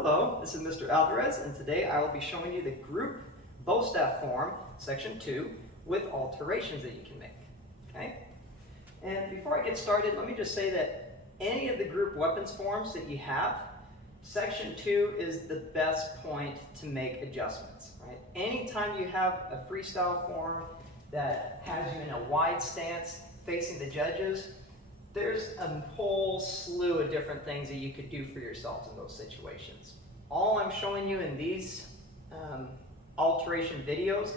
Hello, this is Mr. Alvarez, and today I will be showing you the group bow staff form, section 2, with alterations that you can make. Okay? And before I get started, let me just say that any of the group weapons forms that you have, section 2 is the best point to make adjustments. Right? Anytime you have a freestyle form that has you in a wide stance facing the judges, there's a whole slew of different things that you could do for yourselves in those situations. All I'm showing you in these alteration videos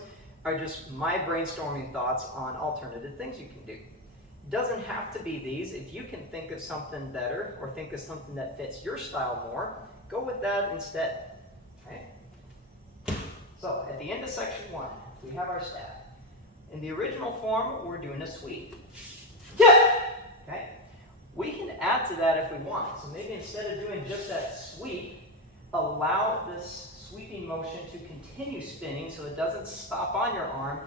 are just my brainstorming thoughts on alternative things you can do. It doesn't have to be these. If you can think of something better or think of something that fits your style more, go with that instead. Okay? So at the end of section 1, we have our staff. In the original form, we're doing a sweep. Okay? We can add to that if we want. So maybe instead of doing just that sweep, allow this sweeping motion to continue spinning so it doesn't stop on your arm.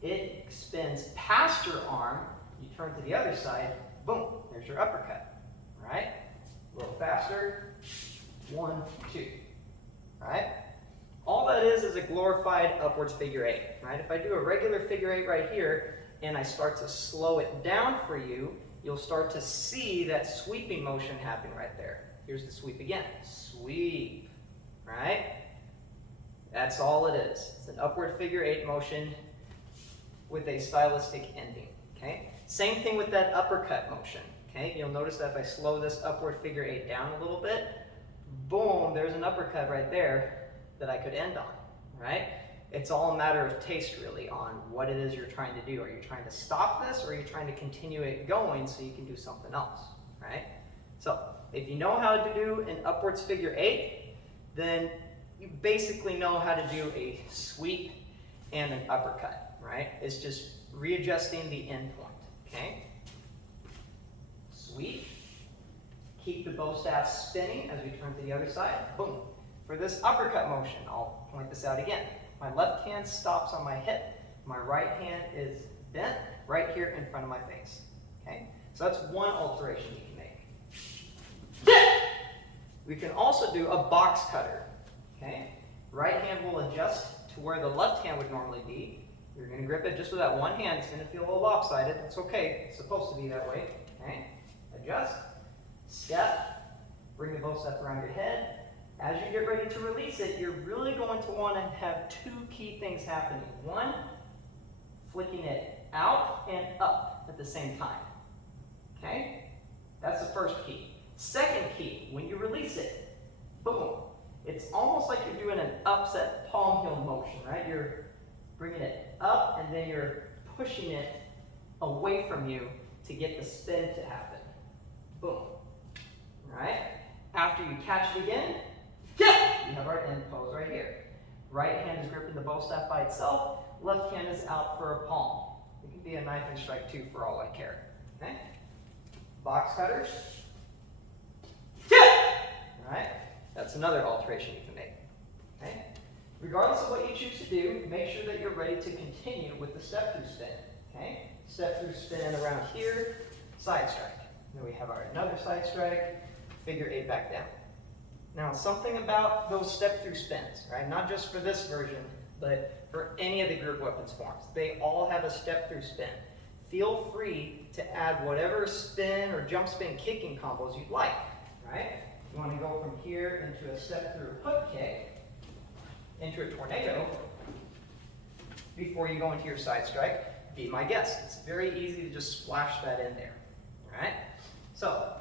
It spins past your arm. You turn to the other side. Boom. There's your uppercut. All right? A little faster. 1, 2. All right? All that is a glorified upwards figure 8. Right? If I do a regular figure 8 right here and I start to slow it down for you, you'll start to see that sweeping motion happen right there. Here's the sweep again. Sweep, right? That's all it is. It's an upward figure 8 motion with a stylistic ending, okay? Same thing with that uppercut motion, okay? You'll notice that if I slow this upward figure 8 down a little bit, boom, there's an uppercut right there that I could end on, right? It's all a matter of taste, really, on what it is you're trying to do. Are you trying to stop this, or are you trying to continue it going so you can do something else, right? So, if you know how to do an upwards figure 8, then you basically know how to do a sweep and an uppercut, right? It's just readjusting the end point, okay? Sweep. Keep the bow staff spinning as we turn to the other side. Boom. For this uppercut motion, I'll point this out again. My left hand stops on my hip. My right hand is bent right here in front of my face. Okay? So that's one alteration you can make. We can also do a box cutter. Okay? Right hand will adjust to where the left hand would normally be. You're going to grip it just with that one hand. It's going to feel a little lopsided. That's okay. It's supposed to be that way. Okay? Adjust. Step. Bring the bow staff around your head. As you get ready to release it, you're really going to want to have two key things happening. One, flicking it out and up at the same time. Okay? That's the first key. Second key, when you release it, boom. It's almost like you're doing an upset palm heel motion, right? You're bringing it up and then you're pushing it away from you to get the spin to happen. Boom. All right? After you catch it again, you have our end pose right here. Right hand is gripping the bow staff by itself. Left hand is out for a palm. It can be a knife and strike too, for all I care. Okay? Box cutters. All right? That's another alteration you can make. Okay? Regardless of what you choose to do, make sure that you're ready to continue with the step through spin. Okay? Step through spin around here, side strike. Then we have our another side strike, figure 8 back down. Now, something about those step-through spins, right? Not just for this version, but for any of the group weapons forms. They all have a step-through spin. Feel free to add whatever spin or jump spin kicking combos you'd like, right? You want to go from here into a step-through hook kick, into a tornado, before you go into your side strike. Be my guest. It's very easy to just splash that in there, all right? So,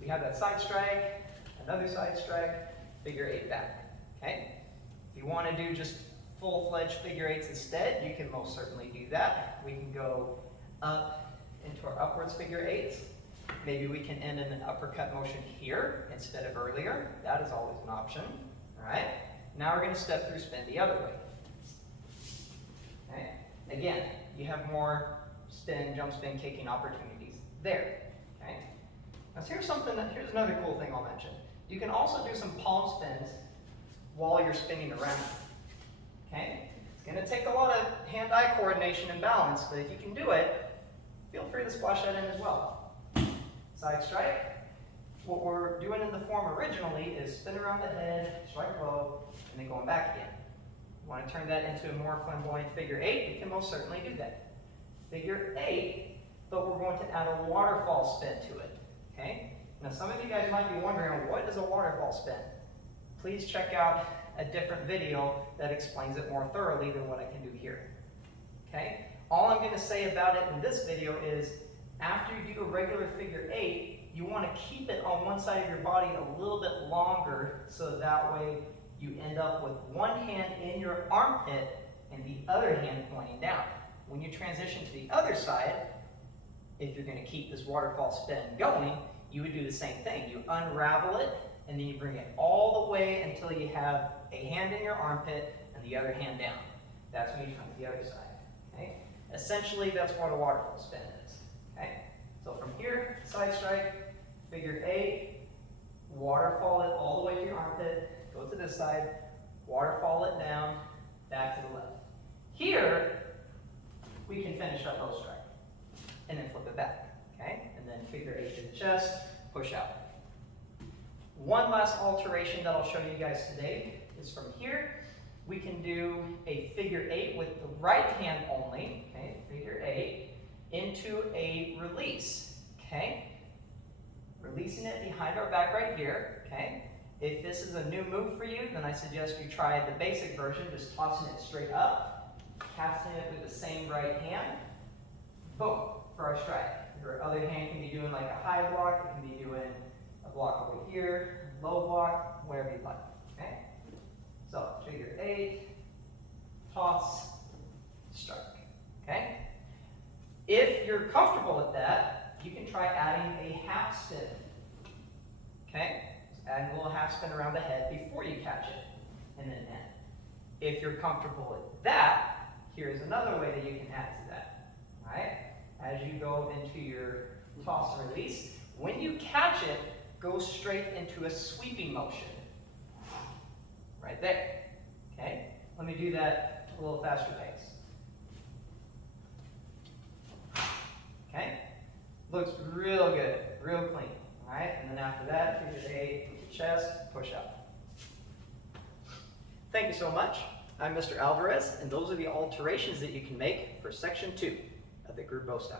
we have that side strike, another side strike, figure 8 back, okay? If you want to do just full-fledged figure 8s instead, you can most certainly do that. We can go up into our upwards figure 8s. Maybe we can end in an uppercut motion here instead of earlier. That is always an option, all right? Now we're going to step through spin the other way. Okay? Again, you have more spin, jump spin, kicking opportunities there, okay? Now here's another cool thing I'll mention. You can also do some palm spins while you're spinning around. Okay? It's going to take a lot of hand-eye coordination and balance, but if you can do it, feel free to splash that in as well. Side strike, what we're doing in the form originally is spin around the head, strike low, and then going back again. You want to turn that into a more flamboyant figure 8, we can most certainly do that. Figure 8, but we're going to add a waterfall spin to it. Okay? Now some of you guys might be wondering, what is a waterfall spin? Please check out a different video that explains it more thoroughly than what I can do here. Okay? All I'm going to say about it in this video is, after you do a regular figure 8, you want to keep it on one side of your body a little bit longer, so that way you end up with one hand in your armpit and the other hand pointing down. When you transition to the other side, if you're going to keep this waterfall spin going, you would do the same thing. You unravel it, and then you bring it all the way until you have a hand in your armpit and the other hand down. That's when you come to the other side. Okay? Essentially, that's what a waterfall spin is. Okay? So from here, side strike, figure 8, waterfall it all the way to your armpit, go to this side, waterfall it down, back to the left. Here, we can finish our bow strike, and then flip it back. Okay? And then figure 8 to the chest, push out. One last alteration that I'll show you guys today is from here. We can do a figure 8 with the right hand only, okay, figure 8, into a release, okay? Releasing it behind our back right here, okay? If this is a new move for you, then I suggest you try the basic version, just tossing it straight up, casting it with the same right hand, boom, for our strike. Your other hand can be doing like a high block, it can be doing a block over here, low block, wherever you'd like, okay? So, figure 8, toss, strike, okay? If you're comfortable with that, you can try adding a half spin, okay? Just adding a little half spin around the head before you catch it, and then end. If you're comfortable with that, here's another way that you can add to that, all right? As you go into your toss and release, when you catch it, go straight into a sweeping motion. Right there, okay? Let me do that a little faster pace. Okay? Looks real good, real clean, all right? And then after that, figure 8, chest, push up. Thank you so much. I'm Mr. Alvarez, and those are the alterations that you can make for section 2 of the group bow staff.